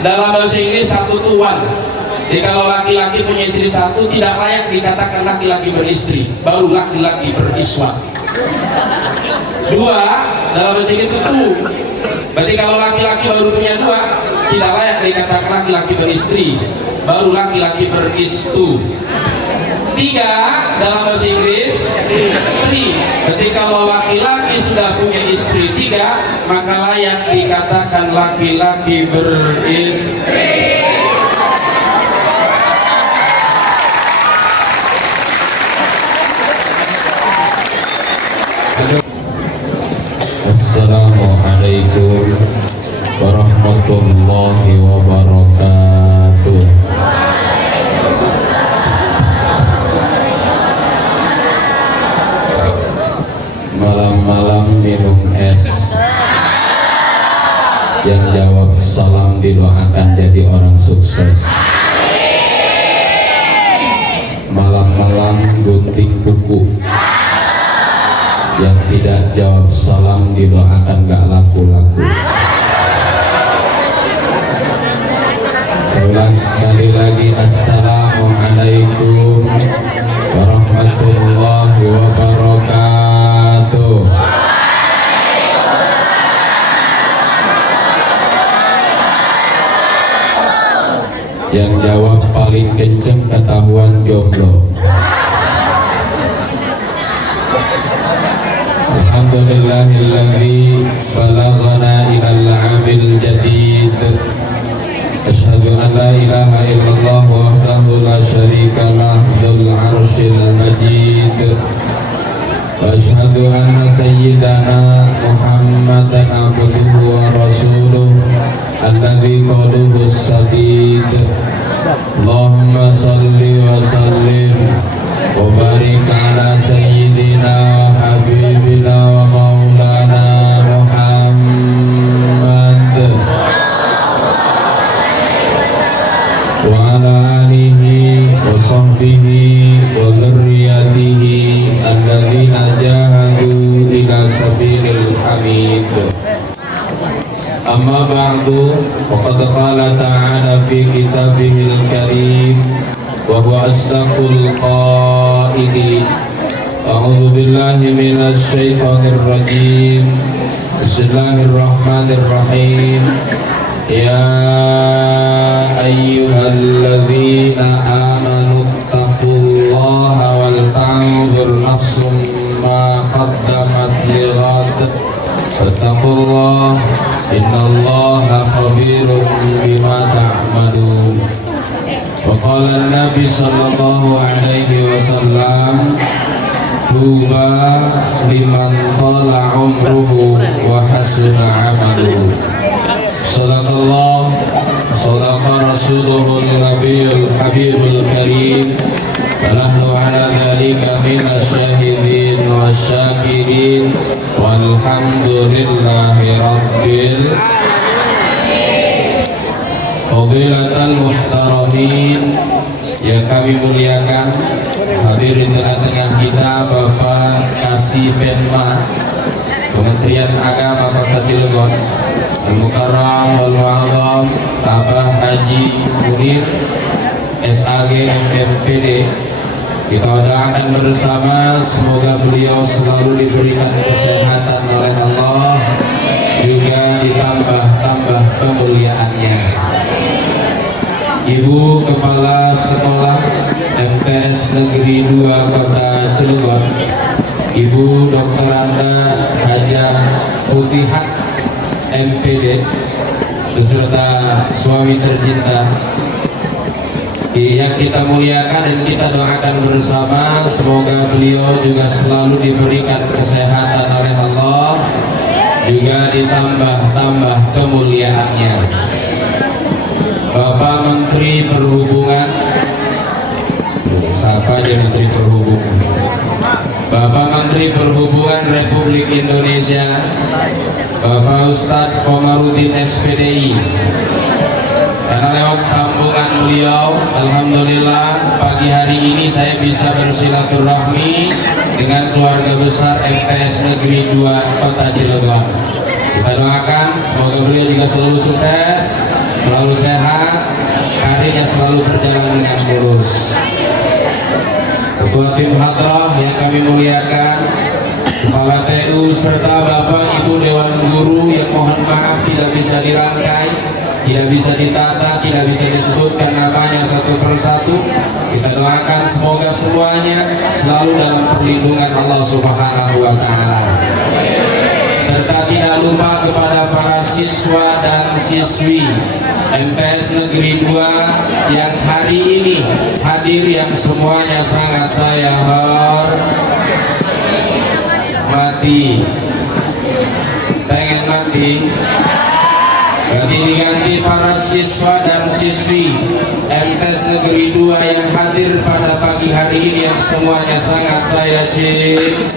Dalam bahasa Inggris satu to one. Jadi kalau laki-laki punya istri satu tidak layak dikatakan laki-laki beristri, baru laki-laki beriswat. Dua, dalam bahasa Inggris itu two. Berarti kalau laki-laki baru punya dua, tidak layak dikatakan laki-laki beristri, baru laki-laki beristu. Tiga, dalam bahasa Inggris three. Berarti kalau laki-laki sudah punya istri tiga, maka layak dikatakan laki-laki beristri. Assalamualaikum warahmatullahi wabarakatuh. Malam-malam minum es, yang jawab salam didoakan jadi orang sukses. Malam-malam gunting kuku, yang tidak jawab salam didoakan gak laku-laku. Seulang sekali lagi, assalamualaikum warahmatullahi wabarakatuh. Yang jawab paling kenceng ketahuan jomblo. Alhamdulillahilladzi balaghana ilal 'amil jadid. Asyhadu an la ilaha illallah wahdahu la syarika lah dzul 'arsyil majid. Wa asyhadu anna sayyidana Muhammadan abduhu wa rasuluh alladzi qaluhu sadid. Allahumma shalli wa sallim wa barik ala sayyidina wa habibina wa maulana Muhammad wa ala alihi wa sahbihi wa dzurriyyatihi alladzina jahadu ila sabilil hamid. Amma ba'du, faqad qala ta'ala fi kitabihil karim wa huwa asdaqul qailin. A'udzu billahi minasy syaithanir rajim. Bismillahirrahmanirrahim. Ya ayyuhalladzina amanu taqullaha wal tanzur nafsum ma qaddamat lighad. Wattaqullaha innallaha khabirum bima ta'malun. Wa qala an-nabi sallallahu alaihi wasallam, tuba liman tala umruhu wa hasuna amaluhu. Sadaqallah, sadaqa rasuluhul nabiyul habibul karim. Nahnu ala dhalika minas syahidin wasyakirin walhamdulillahi rabbil fadilatal muhtaramin. Yang kami muliakan hadirin tengah-tengah kita, Bapak Kasih Penma Kementerian Agama Kota Cilegon, Al-Mukarram wal Mu'azzam Bapak Haji Munir SAG MPD. Kita doakan bersama semoga beliau selalu diberikan kesehatan oleh Allah, juga ditambah-tambah kemuliaannya. Ibu Kepala Sekolah MTS Negeri 2 Kota Cilegon, Ibu Dr. Anda Hajar Putihat MPD beserta suami tercinta yang kita muliakan dan kita doakan bersama, semoga beliau juga selalu diberikan kesehatan oleh Allah, juga ditambah-tambah kemuliaannya. Bapak Menteri Perhubungan, siapa aja Menteri Perhubungan? Bapak Menteri Perhubungan Republik Indonesia, Bapak Ustadz Komarudin SPDI. Karena lewat sambungan beliau, alhamdulillah pagi hari ini saya bisa bersilaturahmi dengan keluarga besar MTS Negeri 2 Kota Cilegon. Kita doakan semoga beliau juga selalu sukses selalu sehat, karirnya selalu berjalan dengan mulus. Ketua tim hadrah yang kami muliakan, Kepala TU serta Bapak Ibu Dewan Guru yang mohon maaf tidak bisa dirangkai, tidak bisa ditata, tidak bisa disebutkan namanya satu persatu. Kita doakan semoga semuanya selalu dalam perlindungan Allah Subhanahu wa Ta'ala. Serta tidak lupa kepada para siswa dan siswi MTS Negeri 2 yang hari ini hadir, yang semuanya sangat saya hormati. Pengen mati? Berarti diganti para siswa dan siswi MTS Negeri 2 yang hadir pada pagi hari ini, yang semuanya sangat saya cintai.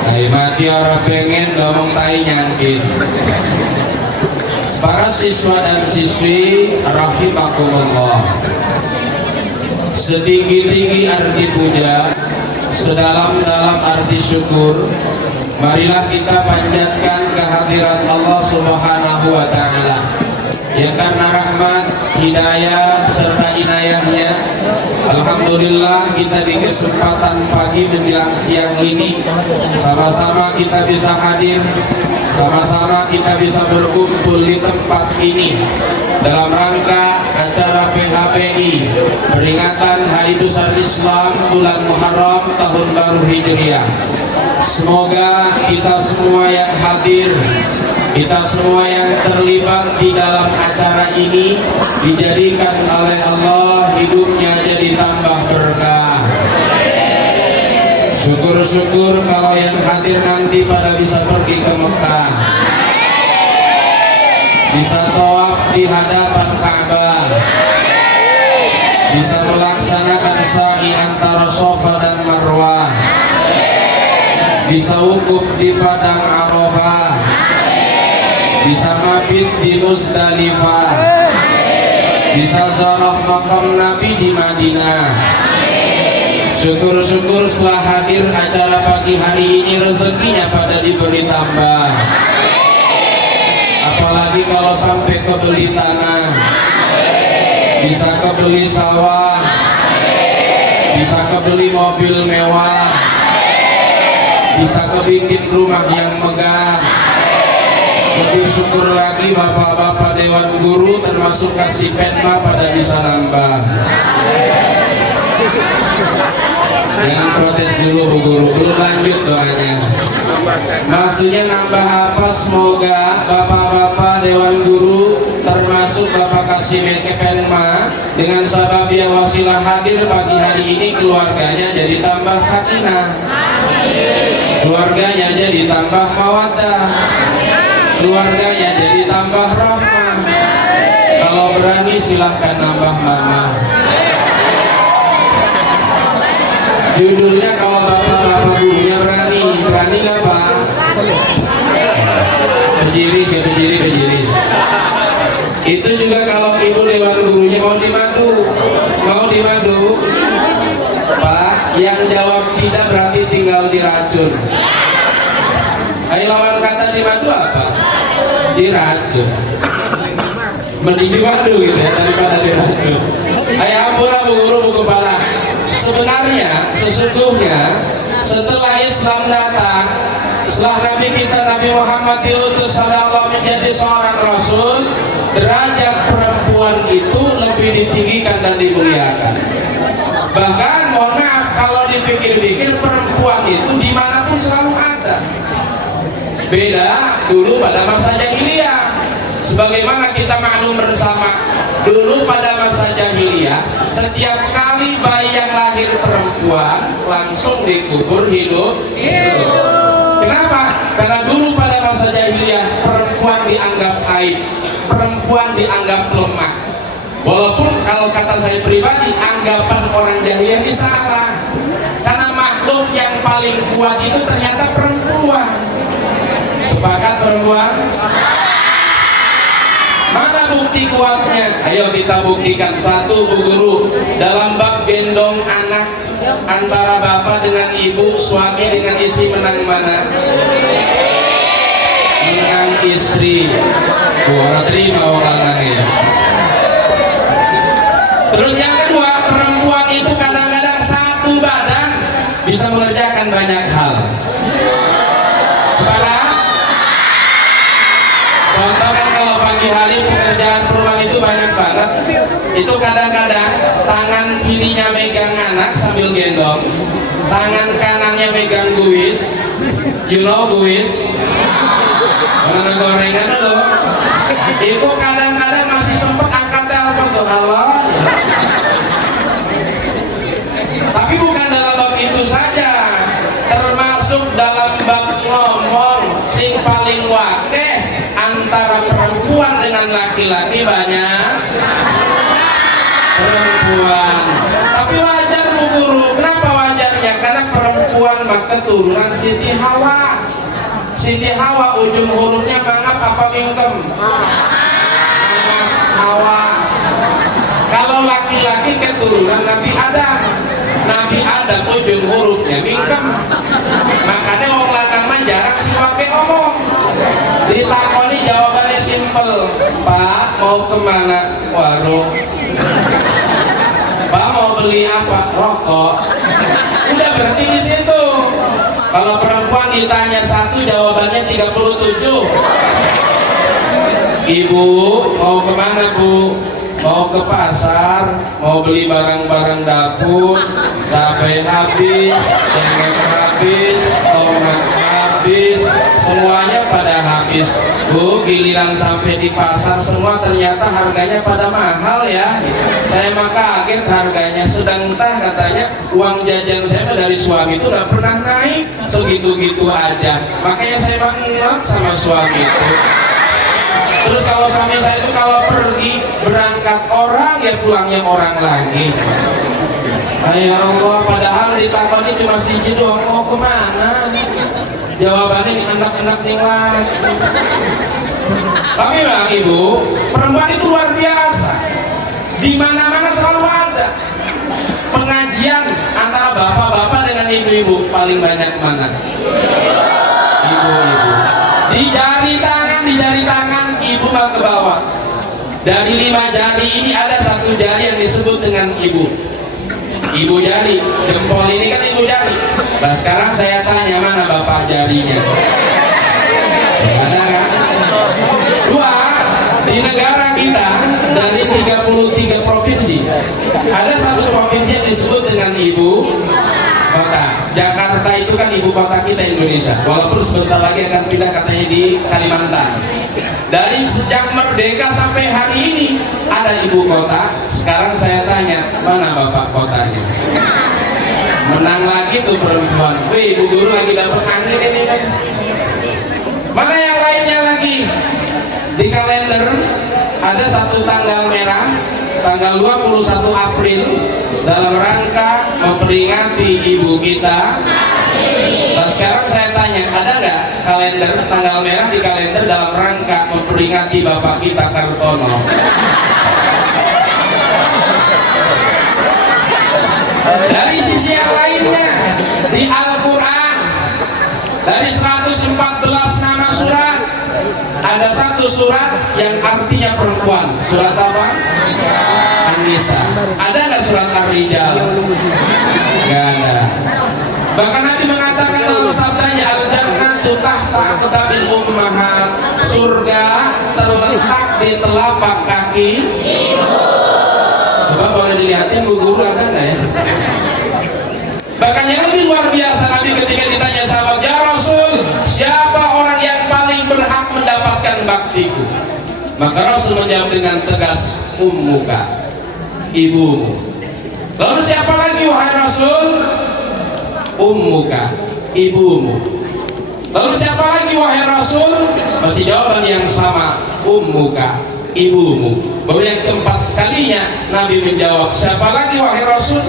Tai mati orang pengen ngomong tai nyangkin. Para siswa dan siswi rahimakumullah, setinggi-tinggi arti puja, sedalam-dalam arti syukur, marilah kita panjatkan kehadiran Allah Subhanahu wa Ta'ala, yang karena rahmat, hidayah serta inayahnya, alhamdulillah kita di kesempatan pagi menjelang siang ini sama-sama kita bisa hadir, sama-sama kita bisa berkumpul di tempat ini dalam rangka acara PHBI peringatan Hari Besar Islam bulan Muharram tahun baru Hijriah. Semoga kita semua yang hadir, kita semua yang terlibat di dalam acara ini dijadikan oleh Allah hidupnya jadi tambah berkah. Syukur-syukur kalau yang hadir nanti pada bisa pergi ke Mekah, bisa tawaf di hadapan Ka'bah, bisa melaksanakan sa'i antara Safa dan Marwah, bisa wukuf di Padang Arafah, bisa mabit di Muzdalifah, bisa ziarah makam Nabi di Madinah. Syukur-syukur setelah hadir acara pagi hari ini rezekinya pada diberi tambah. Apalagi kalau sampai kebeli tanah, bisa kebeli sawah, bisa kebeli mobil mewah, bisa kebikin rumah yang megah. Lebih syukur lagi bapak-bapak Dewan Guru termasuk Kasih Penma pada bisa nambah. Jangan protes dulu Bu Guru, belum lanjut doanya. Maksudnya nambah apa? Semoga bapak-bapak Dewan Guru termasuk Bapak Kasih Penma dengan sababiah wasilah hadir pagi hari ini, keluarganya jadi tambah sakinah, keluarganya jadi tambah mawaddah, keluarganya jadi tambah rahmah. Kalau berani silahkan nambah mama. Judulnya kalau bapak-bapak gurunya berani gak Pak? Berdiri. Itu juga kalau ibu Dewan Gurunya mau dimadu, Pak, yang jawab tidak berarti tinggal diracun. Ayo lawan kata dimadu apa? Diracun. Mending dimadu gitu ya daripada diracun. Ayo ampura Bu Guru, Bu Kepala. Sebenarnya, sesungguhnya setelah Islam datang, setelah Nabi kita Nabi Muhammad diutus oleh Allah menjadi seorang Rasul, derajat perempuan itu lebih ditinggikan dan dimuliakan. Bahkan mohon maaf, kalau dipikir-pikir perempuan itu dimanapun selalu ada. Beda dulu pada masa jahiliyah. Sebagaimana kita maklum bersama, dulu pada masa jahiliyah, setiap kali bayi yang lahir perempuan langsung dikubur hidup. Kenapa? Karena dulu pada masa jahiliyah perempuan dianggap aib, perempuan dianggap lemah. Walaupun kalau kata saya pribadi, anggapan orang jahiliyah ini salah. Karena makhluk yang paling kuat itu ternyata perempuan. Sepakat perempuan? Mana bukti kuatnya? Ayo kita buktikan. Satu, Bu Guru, dalam bab gendong anak antara bapak dengan ibu, suami dengan istri, menang mana? istri. Orang terima orang ya. Terus yang kedua, perempuan itu kadang-kadang satu badan bisa mengerjakan banyak hal. Sekarang contoh kan kalau pagi hari pekerjaan perumahan itu banyak banget. Itu kadang-kadang tangan kirinya megang anak sambil gendong, tangan kanannya megang guis. You know guis? Mana gorengan dulu. Itu kadang-kadang masih sempat angkat telepon tuh, halo. Tapi bukan dalam bab itu saja, termasuk dalam bab ngomong sing paling wakeh antara perempuan dengan laki-laki banyak perempuan. Tapi wajar Bu Guru. Kenapa wajarnya? Karena perempuan mah keturunan Siti Hawa. Siti Hawa ujung hurufnya mangap apa mingkem? Mangap Hawa. Kalau laki-laki keturunan Nabi Adam. Nabi Adam ujung hurufnya mingkem. Makanya wong lanang mah jarang sih pakai omong. Ditakoni jawabannya simple. Pak, mau kemana? Warung. Pak, mau beli apa? Rokok. Udah berhenti di situ. Kalau perempuan ditanya satu, jawabannya 37. Ibu, mau kemana Bu? Mau ke pasar, mau beli barang-barang dapur, cabai habis, cengkeh habis, tomat habis, semuanya pada habis. Bu, giliran sampai di pasar semua ternyata harganya pada mahal ya. Saya mah kaget harganya, sedang entah katanya uang jajan saya dari suami itu udah pernah naik segitu-gitu aja. Makanya saya mah enak sama suami itu. Terus kalau suami saya itu kalau pergi berangkat orang ya pulangnya orang lagi. Ya Allah, padahal ditakoni cuma siji doang, mau kemana? Jawabannya ini anak-anak yang lagi. Tapi bang ibu, perempuan itu luar biasa. Di mana-mana selalu ada. Pengajian antara bapak-bapak dengan ibu-ibu paling banyak mana? Ibu-ibu. Di jari tangan ibu mau ke bawah. Dari 5 jari ini ada 1 jari yang disebut dengan ibu. Ibu jari, jempol ini kan ibu jari. Nah sekarang saya tanya, mana bapak jarinya? Ada kan? 2, di negara kita dari 33 provinsi ada 1 provinsi yang disebut dengan ibu kota. Jakarta itu kan ibu kota kita Indonesia. Walaupun sebentar lagi akan pindah katanya di Kalimantan. Dari sejak merdeka sampai hari ini ada ibu kota. Sekarang saya tanya, mana bapak kotanya? Menang lagi tuh perempuan. Wih, ibu guru lagi dapat angin ini kan. Mana yang lainnya lagi? Di kalender ada 1 tanggal merah, tanggal 21 April dalam rangka memperingati ibu kita. Nah sekarang saya tanya, ada nggak kalender tanggal merah di kalender dalam rangka memperingati bapak kita Kartono? Dari sisi yang lainnya, di Al-Quran dari 114 nama surat ada 1 surat yang artinya perempuan. Surat apa? An-Nisa. Ada nggak surat Ar-Rijal? Nggak ada. Bahkan Nabi mengatakan dalam sabdanya, al-jannatu tahta aqdabil ummahat. Surga terletak di telapak kaki ibu. Coba boleh dilihatin Bu Guru, ada nggak ya? Bahkan yang lebih luar biasa, Nabi ketika ditanya sahabat, ya Rasul, siapa orang yang paling berhak mendapatkan baktiku? Maka Rasul menjawab dengan tegas, ummuka, ibumu. Lalu siapa lagi wahai Rasul? Ummuka, ibumu. Lalu siapa lagi wahai Rasul? Masih jawaban yang sama, ummuka, ibumu. Baru yang keempat kalinya Nabi menjawab, siapa lagi wahai Rasul?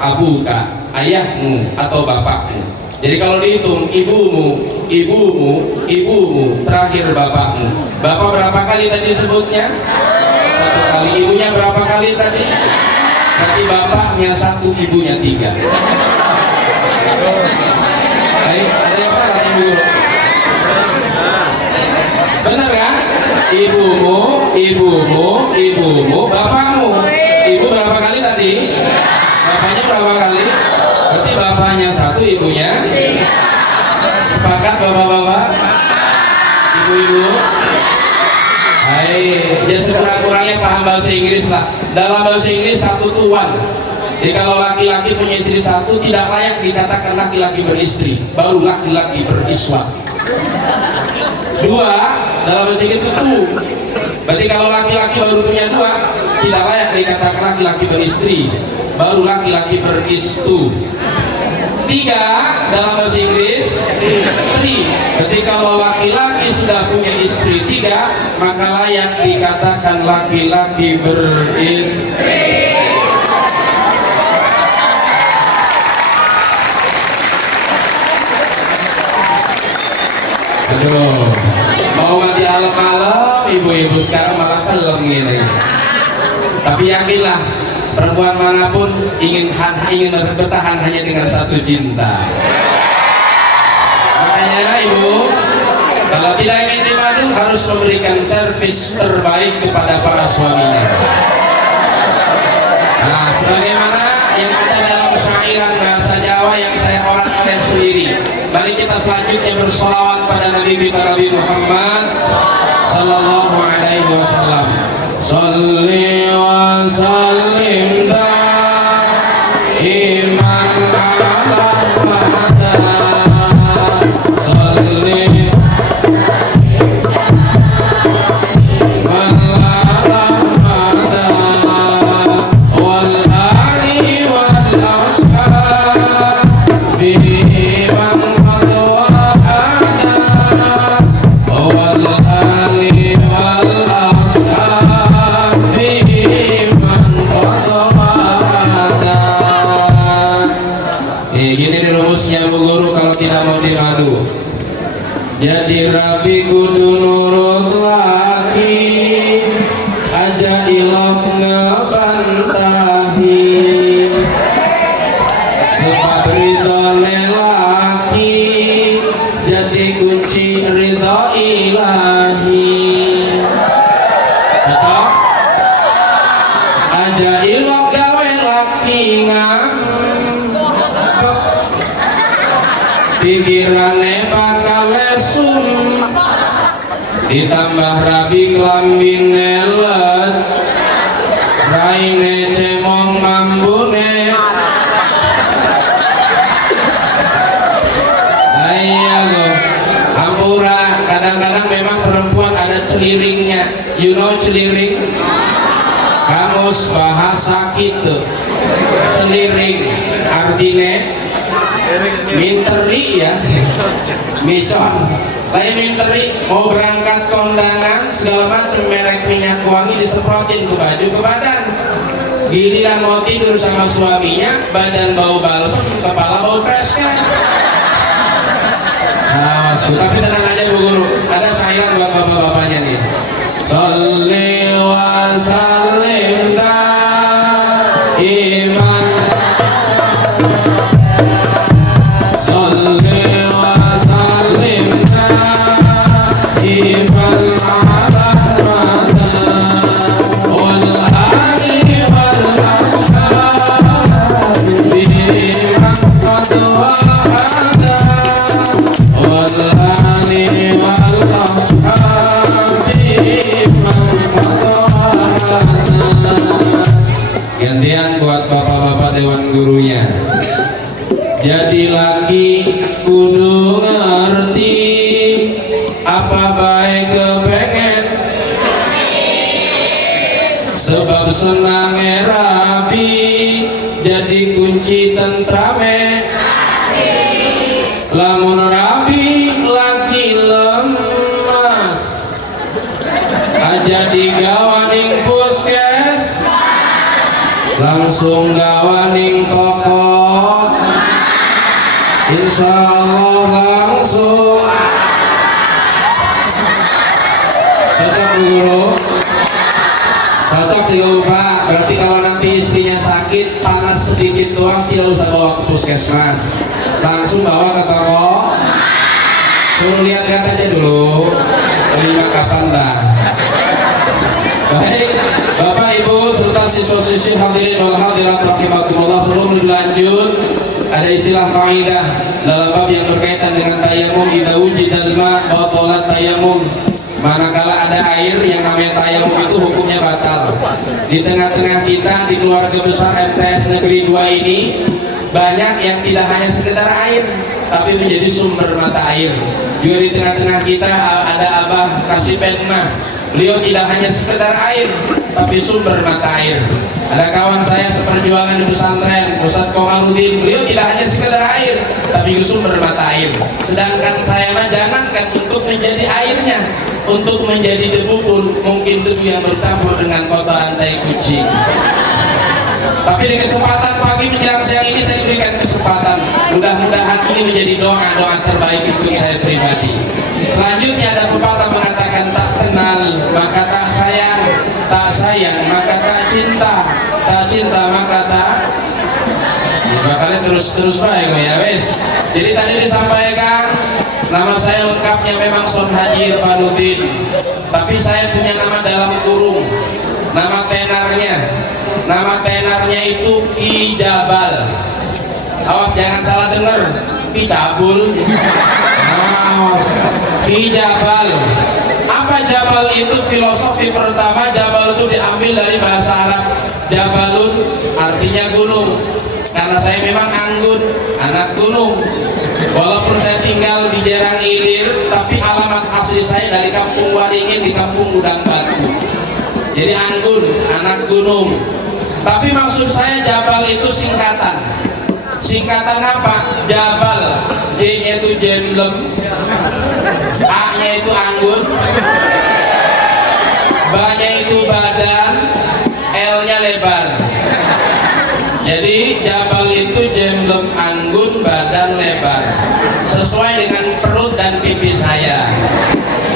Abuka, ayahmu atau bapakmu. Jadi kalau dihitung, ibumu, ibumu, ibumu, terakhir bapakmu. Bapak berapa kali tadi sebutnya? 1 kali. Ibunya berapa kali tadi? Berarti bapaknya 1, ibunya 3. Baik, ada yang salah Ibu Guru? Bener kan? Ibumu, bapakmu. Ibu berapa kali tadi? Bapaknya berapa kali? Berarti bapaknya satu, ibunya? Sepakat bapak-bapak? Ibu-ibu? Hai, ya sekurang-kurangnya paham bahasa Inggris lah. Dalam bahasa Inggris satu tuan. Jadi kalau laki-laki punya istri satu, tidak layak dikatakan laki-laki beristri, baru laki-laki berislam. Dua, dalam bahasa Inggris itu two. Berarti kalau laki-laki baru punya dua, tidak layak dikatakan laki-laki beristri, baru laki-laki beristu. Tiga, dalam bahasa Inggris three. Berarti kalau laki-laki sudah punya istri tiga, maka layak dikatakan laki-laki beristri. Aduh, mau mati alam-alam, ibu-ibu sekarang malah telem gini. Tapi yakinlah, perempuan manapun ingin bertahan hanya dengan satu cinta. Makanya ibu, kalau tidak ingin dimadu harus memberikan servis terbaik kepada para suaminya. Nah, sebagaimana yang ada dalam syairan bahasa Jawa yang saya orang-orang sendiri. Mari kita selanjutnya bersolawat pada Nabi kita Nabi Muhammad sallallahu alaihi wasallam. Shalli wa sallim daiman ala pada. Shalli wa ala pada wal ali wal ashab biman jadi rabi kudu nurut laki aja ilok ngebantahi sebab ridhone laki jadi kunci ridho ilahi. Cocok? Aja ilok gawe laki ngambek pikirane bakal lesum ditambah rabi klambi nelet raine cemong mambune. Ayo lo ampura, kadang-kadang memang perempuan ada celiringnya. You know celiring? Kamus bahasa gitu celiring artinya minteri ya, micon. Lain minteri mau berangkat kondangan segala macam merek minyak wangi disemprotin ke baju ke badan. Giliran mau tidur sama suaminya, badan bau balsem, kepala bau fresh kan. Nah, masuk. Tapi tenang aja Bu Guru, ada sayang buat bapak-bapaknya nih. Sholli wa sallim daiman. Gantian buat bapak-bapak dewan gurunya. Jadi laki kudu ngerti apa baik kepengen sebab senangnya rabi jadi kunci tentrame. Lamun rabi laki lemas aja digawaning puskes langsung gawaning toko. Insya Allah langsung. Cocok Guru? Cocok tidak lupa. Berarti kalau nanti istrinya sakit panas sedikit doang tidak usah bawa ke puskesmas, langsung bawa ke toko. Suruh lihat-lihat aja dulu. kelima kapan dah. Baik, Bapak Ibu serta siswa-siswi hadirin wal hadirat rahimakumullah, sebelum lanjut ada istilah kaidah dalam bab yang berkaitan dengan tayamum. Idza wujidal ma batalat tayamum. Manakala ada air, yang namanya tayamum itu hukumnya batal. Di tengah-tengah kita di keluarga besar MTS Negeri 2 ini banyak yang tidak hanya sekedar air tapi menjadi sumber mata air. Juga di tengah-tengah kita ada Abah Kasipetma. Beliau tidak hanya sekedar air tapi sumber mata air. Ada kawan saya seperjuangan di pesantren, Ustaz Komarudin, beliau tidak hanya sekedar air tapi sumber mata air. Sedangkan saya mah jangankan untuk menjadi airnya, untuk menjadi debu pun mungkin debu yang bercampur dengan kotoran tai kucing. Tapi di kesempatan pagi menjelang siang ini saya diberikan kesempatan, mudah-mudahan ini menjadi doa-doa terbaik untuk saya pribadi. Selanjutnya ada pepatah mengatakan, tak kenal maka tak sayang, tak sayang maka tak cinta, tak cinta maka tak. Bakalnya terus baik ya wes. Jadi tadi disampaikan nama saya lengkapnya memang Son Haji Irfanuddin, tapi saya punya nama dalam kurung, nama tenarnya itu Ki Jabal. Awas jangan salah dengar, Ki Cabul. Awas, Ki Jabal. Apa Jabal itu? Filosofi pertama, Jabal itu diambil dari bahasa Arab. Jabalun artinya gunung. Karena saya memang anggun, anak gunung. Walaupun saya tinggal di Jerang Ilir, tapi alamat asli saya dari Kampung Waringin di Kampung Gudang Batu. Jadi anggun, anak gunung. Tapi maksud saya Jabal itu singkatan. Singkatan apa? Jabal, J-nya itu jemblem, A-nya itu anggun, B-nya itu badan, L-nya lebar. Jadi Jabal itu jemblem, anggun, badan lebar, sesuai dengan perut dan pipi saya.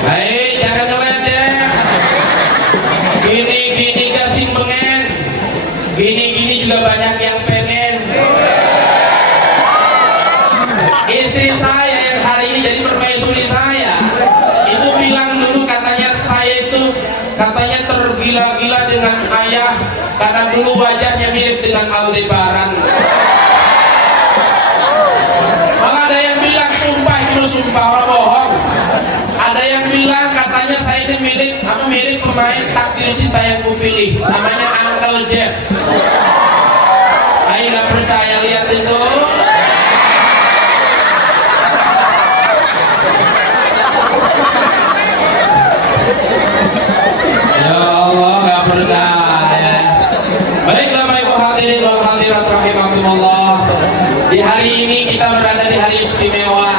Hei, jangan ngeledek. Gini gasing pengen, gini juga banyak yang pengen. Istri saya yang hari ini jadi permaisuri saya itu bilang dulu, katanya saya itu katanya tergila-gila dengan ayah karena dulu wajahnya mirip dengan Aldebaran. Malah ada yang bilang, sumpah itu sumpah, orang bohong. Ada yang bilang katanya saya ini mirip pemain Takdir Cinta yang kupilih, namanya Uncle Jeff. Ayo nggak percaya, lihat situ. Ya Allah, nggak percaya. Baik Bapak Ibu hadirin wal hadirat rahimakumullah. Di hari ini kita berada di hari istimewa,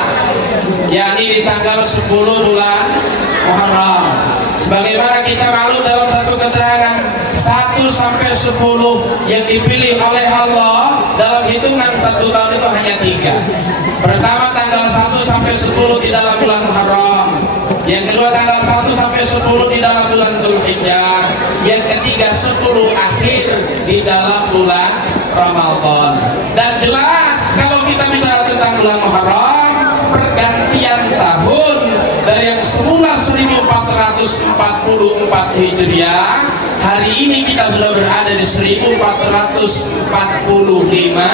yakni di tanggal 10 bulan Muharram. Sebagaimana kita maklum dalam satu keterangan 1 sampai 10 yang dipilih oleh Allah dalam hitungan 1 tahun itu hanya 3. Pertama tanggal 1 sampai 10 di dalam bulan Muharram. Yang kedua tanggal 1 sampai 10 di dalam bulan Dzulhijjah. Yang ketiga 10 akhir di dalam bulan Ramadan. Dan jelas kalau kita bicara tentang bulan Muharram, pergantian tahun dari yang semula 1444 Hijriah, hari ini kita sudah berada di 1445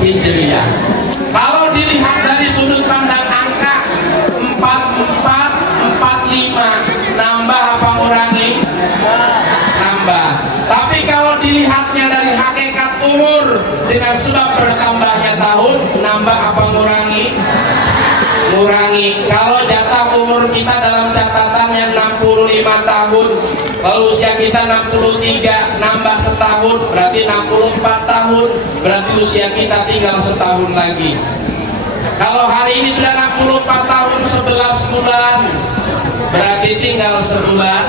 Hijriah. Kalau dilihat dari sudut pandang angka 4445, nambah apa ngurangi? Nambah. Tapi kalau dilihatnya dari hakikat umur dengan sebab bertambahnya tahun, nambah apa ngurangi? Ngurangi. Kalau jatah umur kita dalam catatan yang 65 tahun, lalu usia kita 63, nambah setahun berarti 64 tahun, berarti usia kita tinggal setahun lagi. Kalau hari ini sudah 64 tahun 11 bulan, berarti tinggal sebulan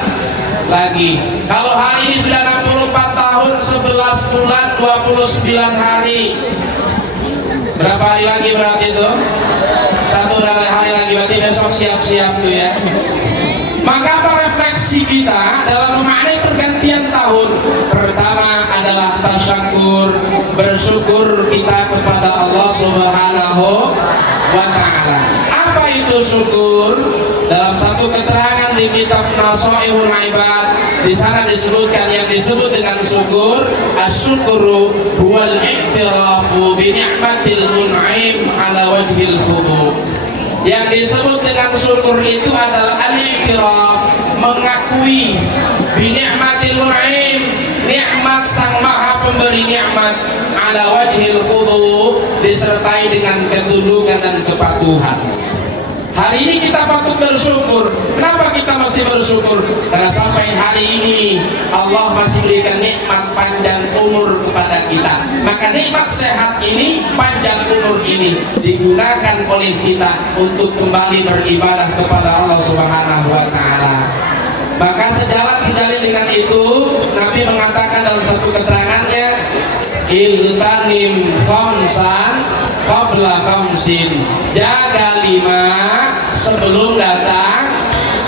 lagi. Kalau hari ini sudah 64 tahun 11 bulan 29 hari, berapa hari lagi berarti itu? 1 hari lagi, berarti besok siap-siap tuh ya. Maka apa refleksi kita dalam memaknai pergantian tahun? Pertama adalah tasyakur, bersyukur kita kepada Allah Subhanahu wa Ta'ala. Apa itu syukur? Dalam satu keterangan di kitab Nasaihul Ibad, di sana disebutkan yang disebut dengan syukur, asyukuru huwal i'tirafu bi ni'matil mun'im ala wajhil khudu. Yang disebut dengan syukur itu adalah al-i'tiraf, mengakui bi ni'matil mun'im, nikmat sang maha pemberi nikmat, ala wajhil khudu, disertai dengan ketundukan dan kepatuhan. Hari ini kita patut bersyukur. Kenapa kita mesti bersyukur? Karena sampai hari ini Allah masih berikan nikmat panjang umur kepada kita. Maka nikmat sehat ini, panjang umur ini digunakan oleh kita untuk kembali beribadah kepada Allah Subhanahu wa Ta'ala. Maka sejalan dengan itu, Nabi mengatakan dalam satu keterangannya, Iltanim khamsan qabla khamsin, jaga 5 sebelum datang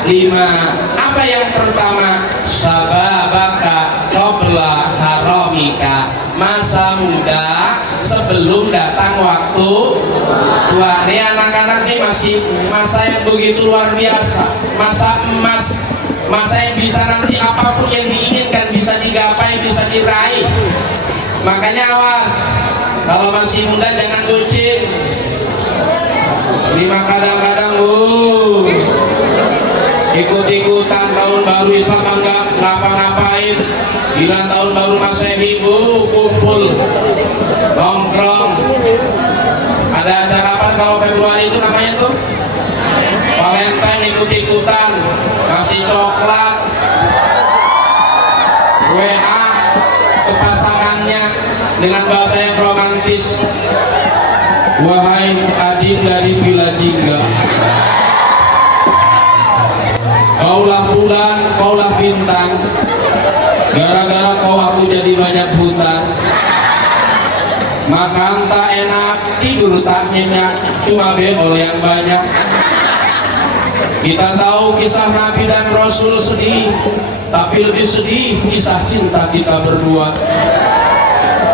5. Apa yang pertama? Sababaka qabla haramika, masa muda sebelum datang waktu tua. Ini anak-anak ini masih masa yang begitu luar biasa, masa emas, masa yang bisa nanti apapun yang diinginkan bisa digapai, bisa diraih. Makanya awas, kalau masih muda jangan bucin. Lima kadang-kadang ikut-ikutan tahun baru Islam enggak ngapa-ngapain. Gila tahun baru Masehi kumpul nongkrong. Ada acara apa kalau Februari itu namanya tuh? Valentine, ikut-ikutan kasih coklat, WA ke pasangannya dengan bahasa yang romantis. Wahai Adin dari Villa Jingga, kaulah bulan, kaulah bintang, gara-gara kau aku jadi banyak hutan. Makan tak enak, tidur tak nyenyak, cuma beol yang banyak. Kita tahu kisah Nabi dan Rasul sedih, tapi lebih sedih kisah cinta kita berdua.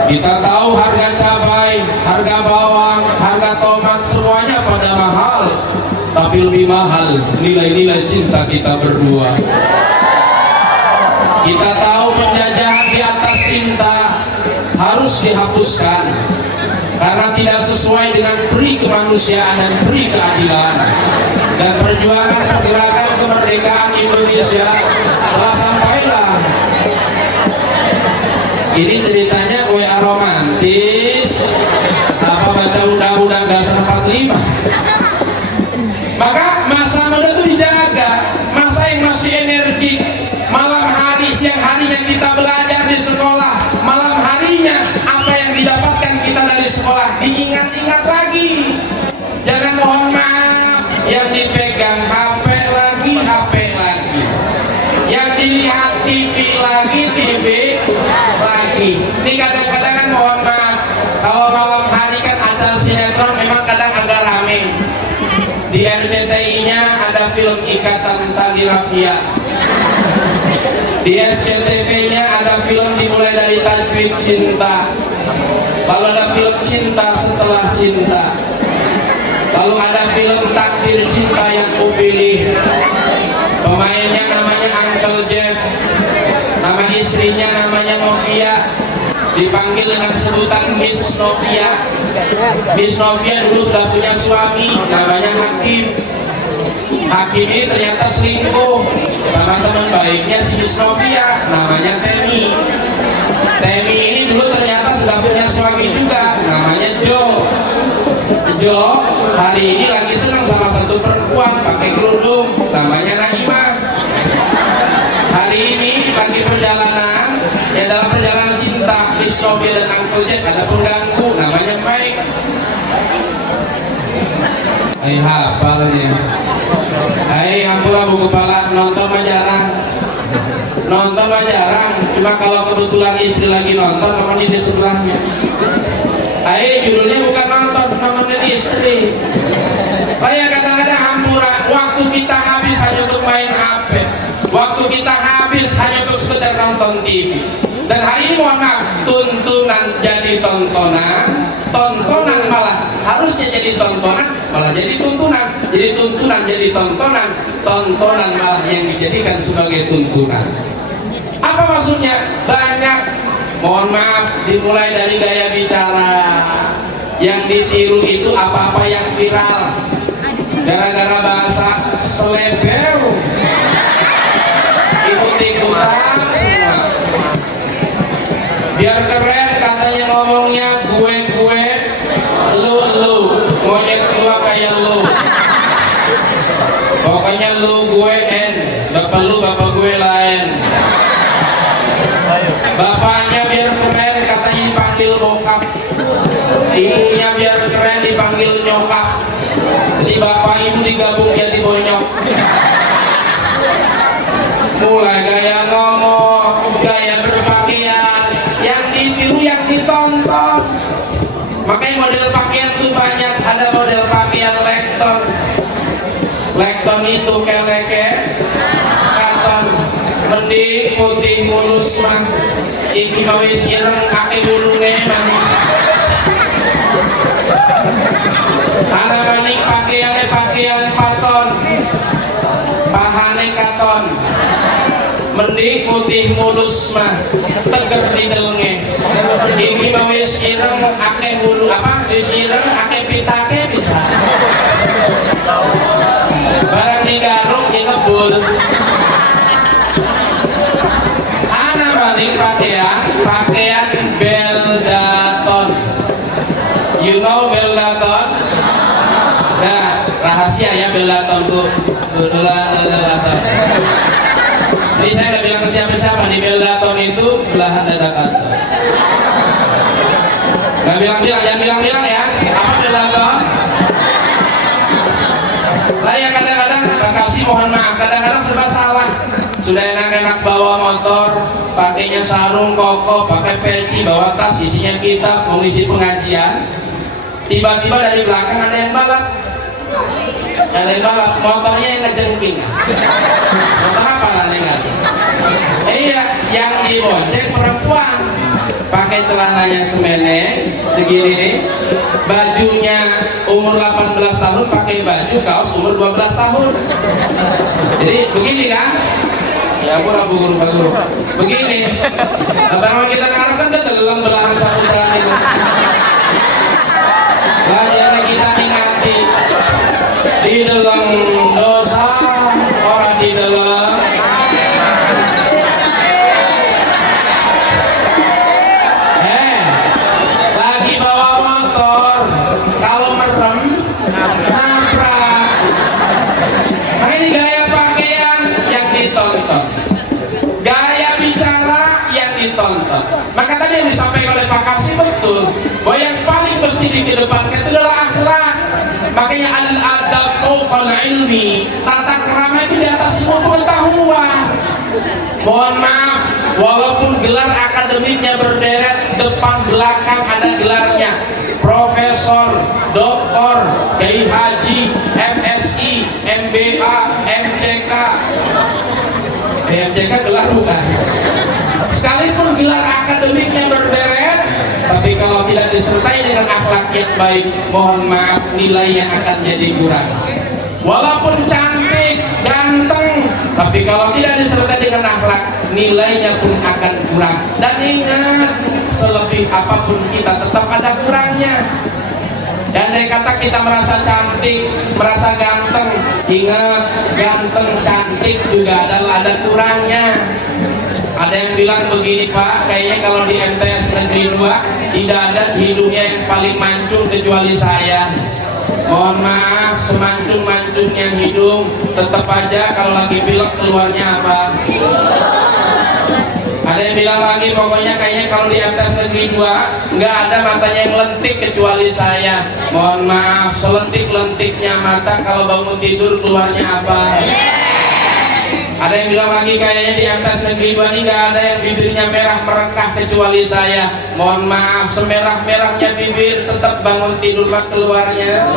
Kita tahu harga cabai, harga bawang, harga tomat semuanya pada mahal, tapi lebih mahal nilai-nilai cinta kita berdua. Kita tahu penjajahan di atas cinta harus dihapuskan karena tidak sesuai dengan peri kemanusiaan dan peri keadilan. Dan perjuangan pergerakan kemerdekaan Indonesia telah sampailah. Ini ceritanya WA romantis apa baca undang-undang dasar 45. Maka masa muda itu dijaga, masa yang masih energik. Malam hari, siang harinya kita belajar di sekolah, malam harinya apa yang didapatkan kita dari sekolah diingat-ingat lagi. Jangan mohon maaf yang dipegang HP lagi, yang dilihat TV lagi, TV lagi. Ini kadang-kadang kan mohon maaf, kalau malam hari kan acara sinetron memang kadang agak rame. Di RCTI-nya ada film Ikatan Tali Rafia, di SCTV-nya ada film dimulai dari Tajwid Cinta, lalu ada film Cinta Setelah Cinta, lalu ada film Takdir Cinta Yang Kupilih. Pemainnya namanya Uncle Jeff, nama istrinya namanya Novia, dipanggil dengan sebutan Miss Novia. Miss Novia dulu sudah punya suami namanya Hakim. Hakim ini ternyata selingkuh sama teman baiknya si Miss Novia namanya Temi. Temi ini dulu ternyata sudah punya suami juga namanya Joe. Joe hari ini lagi senang sama satu perempuan pakai kerudung namanya Naimah. Hari ini lagi perjalanan, ya dalam perjalanan cinta Miss Novia dan Uncle Jeff ada pengganggu namanya Mike. Hafal ya. Ampura buku kepala, nonton mah jarang. Cuma kalau kebetulan istri lagi nonton, nemenin di sebelahnya. Judulnya bukan nonton, nemenin istri. Kayak kadang-kadang hampura, waktu kita habis hanya untuk main HP, waktu kita habis hanya untuk sekedar nonton TV. Dan hari ini mohon maaf, tuntunan jadi tontonan, tontonan malah harusnya jadi tontonan, malah jadi tuntunan, jadi tuntunan jadi tontonan, tontonan malah yang dijadikan sebagai tuntunan. Apa maksudnya? Banyak, mohon maaf, dimulai dari gaya bicara. Yang ditiru itu apa-apa yang viral, gara-gara bahasa selebel, ikut-ikutan semua. Biar keren katanya ngomongnya gue, lu, monyet gua kayak lu. Pokoknya lu gue bapak lu bapak gue lain. Bapaknya biar keren katanya dipanggil bokap, ibunya biar keren dipanggil nyokap. Jadi bapak ibu digabung jadi bonyok. Mulai gaya ngomong, gaya berpakaian, yang ditiru yang ditonton. Makanya model pakaian tuh banyak. Ada model pakaian lekton. Lekton itu keleke katon mending putih mulus mah iki wis ireng ake wulune mah. Ana maning pakaiane pakaian paton, bahane katon mending putih mulus mah teger di delenge. Iki mah wis ireng akeh hulu apa wis ireng akeh pitake bisa. Barang digaruk di ngebul. Ana maning pakaian beldaton. You know beldaton? Nah, rahasia ya beldaton tuh. Beldaton. Jadi saya nggak bilang ke siapa-siapa, di beldaton itu belahan dada kantor. Nggak bilang-bilang, jangan bilang-bilang ya. Apa beldaton? Lah ya kadang-kadang, makasih mohon maaf, kadang-kadang serba salah. Sudah enak-enak bawa motor, pakainya sarung koko, pakai peci, bawa tas, isinya kitab, mengisi pengajian. Tiba-tiba dari belakang ada yang balap. Ada yang balap, motornya yang ngejengking. Motor apa nanti? Iya, yang dibonceng perempuan. Pakai celananya semene segini nih, bajunya umur 18 tahun pakai baju kaos umur 12 tahun. Jadi begini kan? Ya ampun Bu Guru. Begini. Abang kita ngarepkan dia dalam belahan samudra ini. Belajarnya kita nikmati di dalam dosa, orang di dalam lagi bawa motor, kalau merem nabrak. Nah ini gaya pakaian yang ditonton, gaya bicara yang ditonton. Maka tadi yang disampaikan oleh Pak Kasih betul, bahwa yang paling mesti dikedepankan itu adalah akhlak. Makanya al-adab fawqal ilmi, tata krama itu di atas ilmu pengetahuan. Mohon maaf, walaupun gelar akademiknya berderet, depan belakang ada gelarnya, profesor, doktor, kiai haji, MSI, MBA, MCK. MCK gelar bukan. Sekalipun gelar akademiknya berderet, tapi kalau tidak disertai dengan akhlak yang baik, mohon maaf, nilainya akan jadi kurang. Walaupun cantik, ganteng, tapi kalau tidak disertai dengan akhlak, nilainya pun akan kurang. Dan ingat, selebih apapun kita tetap ada kurangnya. Dan dari kata kita merasa cantik, merasa ganteng, ingat, ganteng, cantik juga ada kurangnya. Ada yang bilang begini Pak, kayaknya kalau di MTS Negeri 2 tidak ada hidungnya yang paling mancung kecuali saya. Mohon maaf, semancung-mancungnya hidung, tetap aja kalau lagi pilek keluarnya apa? Ada yang bilang lagi, pokoknya kayaknya kalau di MTS Negeri 2 nggak ada matanya yang lentik kecuali saya. Mohon maaf, selentik-lentiknya mata kalau bangun tidur keluarnya apa? Ada yang bilang lagi, kayaknya di MTS Negeri 2 ini nggak ada yang bibirnya merah merengkah kecuali saya. Mohon maaf, semerah-merahnya bibir tetap bangun tidur mak keluarnya.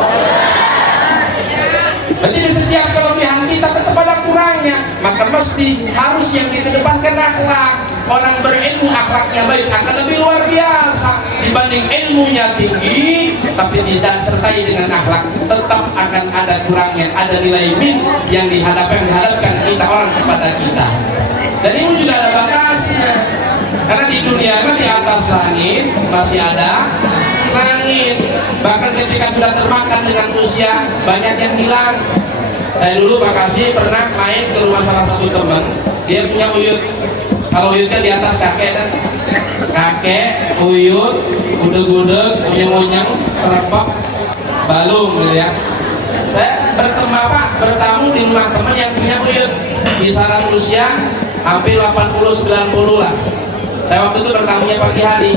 Berarti di setiap kelebihan kita tetap ada kurangnya. Maka mesti harus yang dikedepankan akhlak. Orang berilmu akhlaknya baik akan lebih luar biasa dibanding ilmunya tinggi tapi tidak sertai dengan akhlak, tetap akan ada kurangnya, ada nilai min yang dihadapkan kita orang kepada kita. Dan ini juga ada batasnya. Karena di dunia kan di atas langit masih ada langit. Bahkan ketika sudah termakan dengan usia banyak yang hilang. Saya dulu Makasih pernah main ke rumah salah satu teman, dia punya uyut. Kalau uyutnya di atas kakek kan, kakek, uyut, gudeg-gudeg, unyeng-unyeng, terepok, balung gitu ya. Saya bertamu di rumah teman yang punya uyut, kisaran usia hampir 80-90 lah. Saya waktu itu bertamunya pagi hari.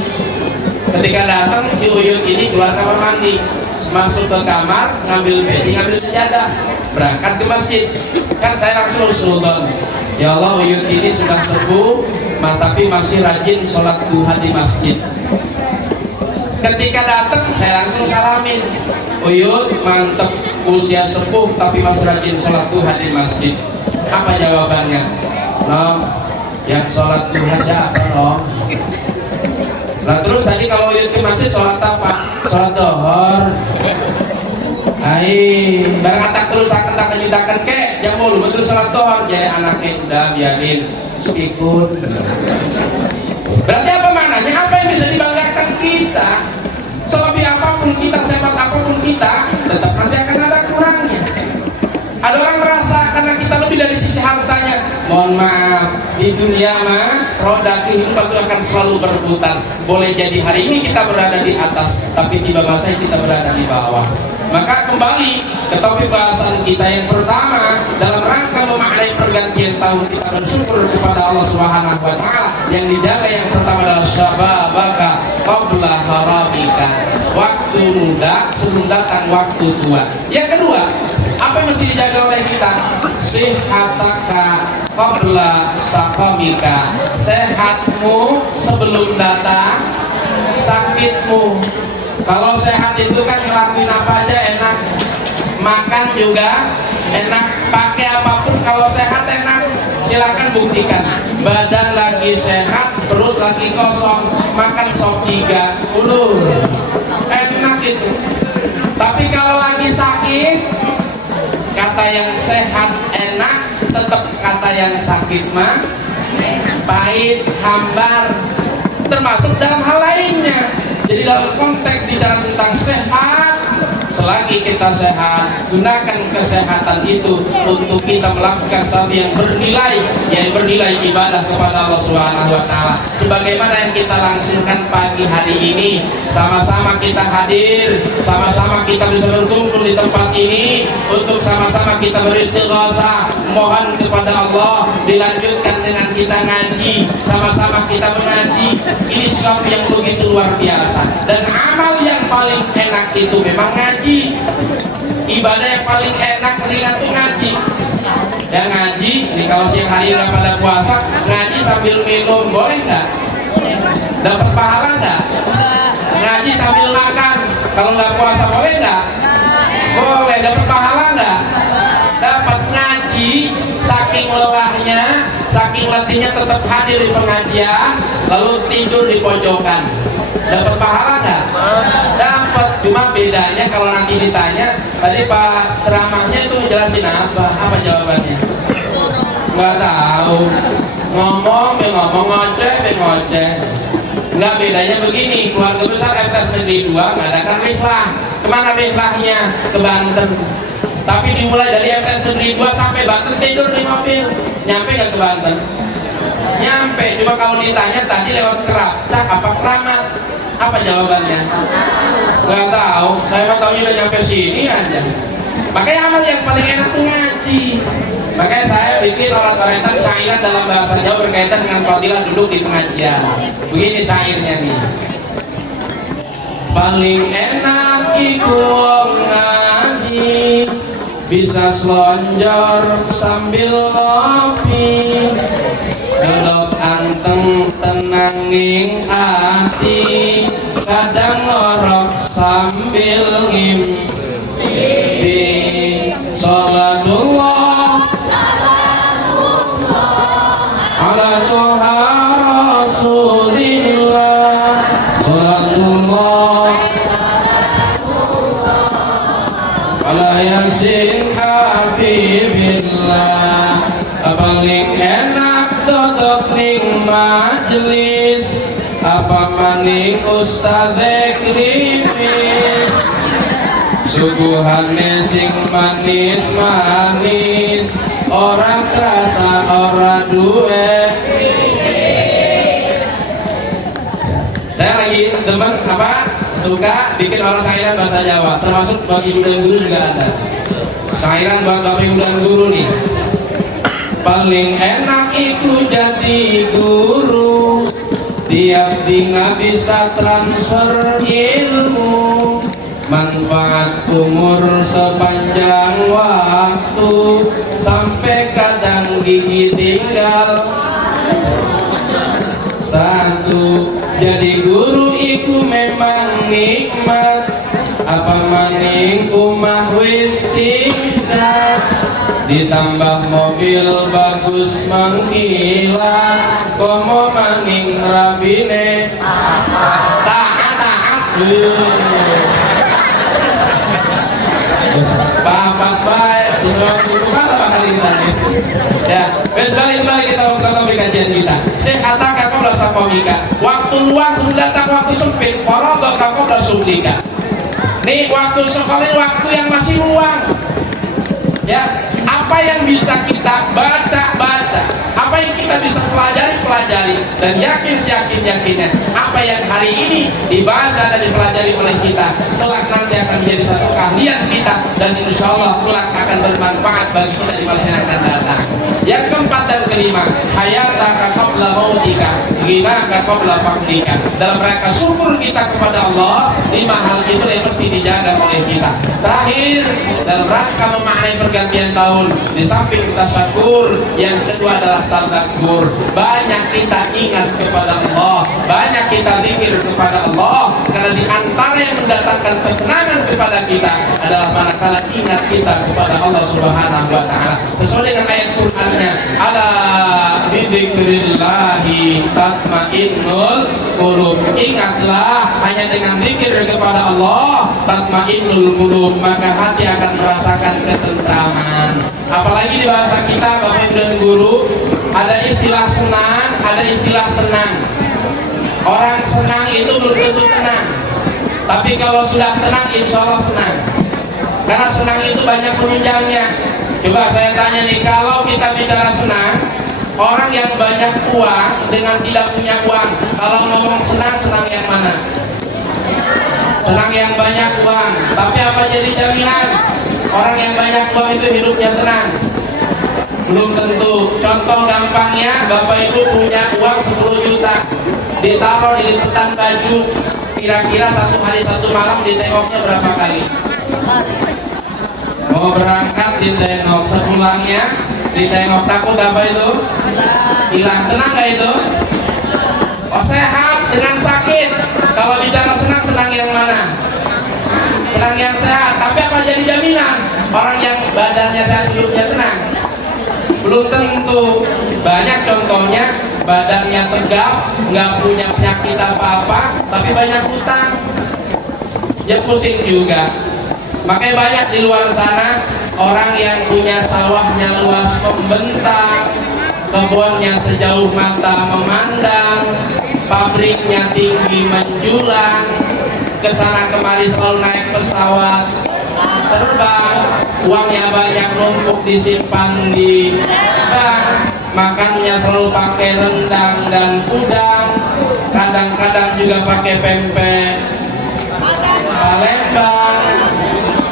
Ketika datang si uyut ini keluar kamar mandi, masuk ke kamar, ngambil peci, ngambil sejadah, berangkat ke masjid. Kan saya langsung sultan, ya Allah, uyut ini sudah sepuh, tapi masih rajin sholat duha di masjid. Ketika datang saya langsung salamin, uyut mantep, usia sepuh tapi masih rajin sholat duha di masjid. Apa jawabannya? No, yang sholat duha siapa no? Nah terus tadi kalau uyut ke masjid sholat apa? Sholat dohor. Hai, berkata terus akan tak ceritakan kek, yang mau lu betul sholat dohor. Jadi anaknya udah biarin ikut. Berarti apa maknanya? Apa yang bisa dibanggakan kita? Selebih apapun kita, sehebat apapun kita, tetap nanti akan ada kurangnya. Ada orang merasa karena kita lebih dari sisi hartanya, mohon maaf, di dunia mah roda kehidupan itu akan selalu berputar. Boleh jadi hari ini kita berada di atas, tapi tiba masa kita berada di bawah. Maka kembali ke topik bahasan kita yang pertama, dalam rangka memaknai pergantian tahun, kita bersyukur kepada Allah Subhanahu wa Ta'ala. Yang dijaga yang pertama adalah syababaka qabla haramika, waktu muda sebelum datang waktu tua. Yang kedua, apa yang mesti dijaga oleh kita? Sihataka qabla sakamika, sehatmu sebelum datang sakitmu. Kalau sehat itu kan ngelakuin apa aja enak, makan juga enak, pakai apapun kalau sehat enak. Silakan buktikan, badan lagi sehat, perut lagi kosong, makan sop 3 enak itu. Tapi kalau lagi sakit, kata yang sehat enak, tetap kata yang sakit mah pahit, hambar, termasuk dalam hal lainnya. Jadi dalam konteks bicara tentang sehat, selagi kita sehat, gunakan kesehatan itu untuk kita melakukan sesuatu yang bernilai, ibadah kepada Allah Subhanahu wa Ta'ala. Sebagaimana yang kita langsungkan pagi hari ini, sama-sama kita hadir, sama-sama kita bisa berkumpul di tempat ini untuk sama-sama kita beristighatsah, mohon kepada Allah, dilanjutkan dengan kita ngaji, sama-sama kita mengaji. Ini sesuatu yang begitu luar biasa. Dan amal yang paling enak itu memang ngaji. Ibadah yang paling enak ringan itu ngaji. Ya ngaji, ini kalau siang hari nggak pada puasa, ngaji sambil minum boleh nggak? Dapat pahala nggak? Ngaji sambil makan, kalau nggak puasa boleh nggak? Boleh. Dapat pahala nggak? Dapat. Ngaji saking lelahnya, saking letihnya tetap hadir di pengajian, lalu tidur di pojokan. Dapat pahala nggak? Dapat. Cuma bedanya kalau nanti ditanya, tadi Pak ceramahnya itu jelasin apa? Apa jawabannya? Nggak tahu. Ngomong, ngoceh. Nggak, bedanya begini, keluarga besar MTs Negeri 2 ngadakan rihlah. Kemana rihlahnya? Ke Banten. Tapi dimulai dari MTs Negeri 2 sampai Banten tidur di mobil. Nyampe nggak ke Banten? Nyampe. Cuma kalau ditanya tadi lewat Kerapcak apa Keramat? Apa jawabannya? Nggak tahu. Saya mau tahu udah nyampe sini aja. Makanya amal yang paling enak tuh ngaji. Makanya saya bikin orat-oratan syairan dalam bahasa Jawa berkaitan dengan fadilah duduk di pengajian. Begini syairnya nih. Paling enak ikut ngaji, bisa selonjor sambil ngopi, duduk anteng tenangin hati, kadang ngorok sambil ngimpi. Rasulillah, salatullah ala yasin habibillah. Paling enak dodok ning majelis, apa maning ustadz klimis, suguhane sing manis-manis, ora terasa ora duwe. Saya lagi teman suka bikin orang syairan bahasa Jawa, termasuk bagi guru juga ada syairan buat bapak ibu dan guru nih. Paling enak itu jadi guru, tiap dina bisa transfer ilmu, manfaat umur sepanjang waktu, sampai kadang gigi tinggal satu. Jadi guru itu memang nikmat, apa maning umah wis tingkat, ditambah mobil bagus mengkilat, komo maning rabine taat bapak baik usaha guru apa kali kita ya. Balik kita waktu kajian kita. Saya katakan kau rasa komika, waktu luang sudah tak waktu sempit, faragha kau dah sulika. Nih waktu sekolah waktu yang masih luang ya, apa yang bisa kita baca, apa yang kita bisa pelajari, dan yakinnya apa yang hari ini dibaca dan dipelajari oleh kita kelak nanti akan menjadi satu keahlian kita, dan insya Allah kelak akan bermanfaat bagi kita di masa yang akan datang. Yang keempat dan kelima, hayataka qabla mautika, ghinaka qabla faqrika. Dalam rangka syukur kita kepada Allah, 5 hal itu yang mesti dijaga oleh kita. Terakhir, dalam rangka memaknai pergantian tahun, di samping kita syukur, yang kedua adalah tadabbur. Banyak kita ingat kepada Allah, banyak kita zikir kepada Allah, karena di antara yang mendatangkan ketenangan kepada kita adalah manakala ingat kita kepada Allah Subhanahu wa taala. Sesuai dengan ayat Qur'annya, ala bidzikrillahi tatmainnul qulub. Ingatlah, hanya dengan zikir kepada Allah tatmainnul qulub, maka hati akan merasakan ketentraman. Apalagi di bahasa kita Bapak Ibu dan Guru, ada istilah senang, ada istilah tenang. Orang senang itu belum tentu tenang, tapi kalau sudah tenang insya Allah senang, karena senang itu banyak penunjangnya. Coba saya tanya nih, kalau kita bicara senang, orang yang banyak uang dengan tidak punya uang, kalau ngomong senang, senang yang mana? Senang yang banyak uang. Tapi apa jadi jaminan orang yang banyak uang itu hidupnya tenang? Belum tentu. Contoh gampangnya, Bapak Ibu punya uang 10 juta, ditaruh di liputan baju, kira-kira 1 hari 1 malam ditengoknya berapa kali? Mau berangkat ditengok, sepulangnya ditengok, takut apa itu? Hilang. Tenang gak itu? Oh, sehat dengan sakit. Kalau bicara senang, senang yang mana? Senang yang sehat. Tapi apa jadi jaminan orang yang badannya sehat hidupnya tenang? Belum tentu. Banyak contohnya, badannya tegap, nggak punya penyakit apa-apa, tapi banyak hutang, ya pusing juga. Makanya banyak di luar sana orang yang punya sawahnya luas membentang, kebunnya sejauh mata memandang, pabriknya tinggi menjulang, kesana kemari selalu naik pesawat terbang, uangnya banyak numpuk disimpan di bank, makannya selalu pakai rendang dan udang, kadang-kadang juga pakai pempek Palembang,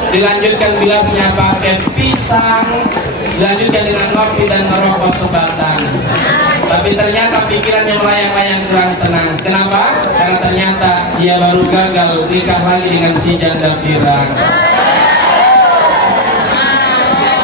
dilanjutkan bilasnya pakai pisang, dilanjutkan dengan kopi dan merokok sebatang. Tapi ternyata pikirannya melayang-layang kurang tenang. Kenapa? Karena ternyata dia baru gagal nikah lagi dengan si janda pirang.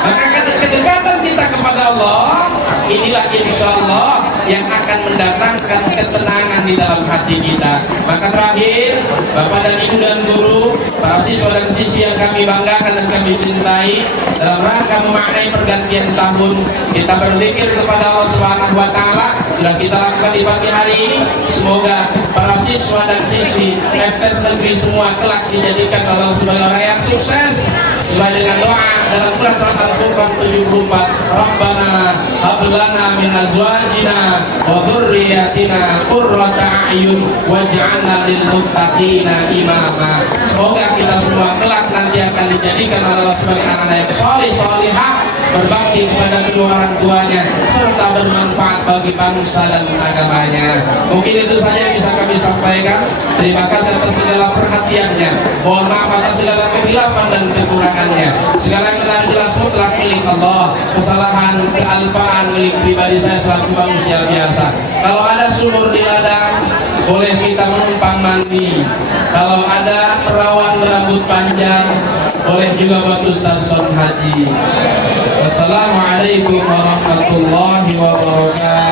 Maka kedekatan kita kepada Allah, inilah insya Allah yang akan mendatangkan ketenangan di dalam hati kita. Maka terakhir, Bapak dan Ibu dan Guru, para siswa dan siswi yang kami banggakan dan kami cintai, dalam rangka memaknai pergantian tahun, kita berzikir kepada Allah Subhanahu wa taala. Sudah kita lakukan di pagi hari ini. Semoga para siswa dan siswi FTS negeri semua kelak dijadikan Allah sebagai orang yang sukses. Sesuai dengan doa dalam Quran surat Al-Furqan 74, Rabbana hab lana min azwajina wa dzurriyyatina qurrata a'yun waj'alna lil muttaqina imama. Semoga kita semua kelak nanti akan dijadikan Allah sebagai anak yang saleh salihah, berbakti kepada kedua orang tuanya serta bermanfaat bagi bangsa dan agamanya. Mungkin itu saja yang bisa kami sampaikan. Terima kasih atas segala perhatiannya. Mohon maaf atas segala kehilafan dan kekurangannya. Segala yang benar jelas mutlak milik Allah. Kesalahan, kealpaan milik pribadi saya selaku manusia biasa. Kalau ada sumur di ladang, boleh kita menumpang mandi. Kalau ada perawan berambut panjang, boleh juga buat Ustaz Son Haji. Wassalamualaikum warahmatullahi wabarakatuh.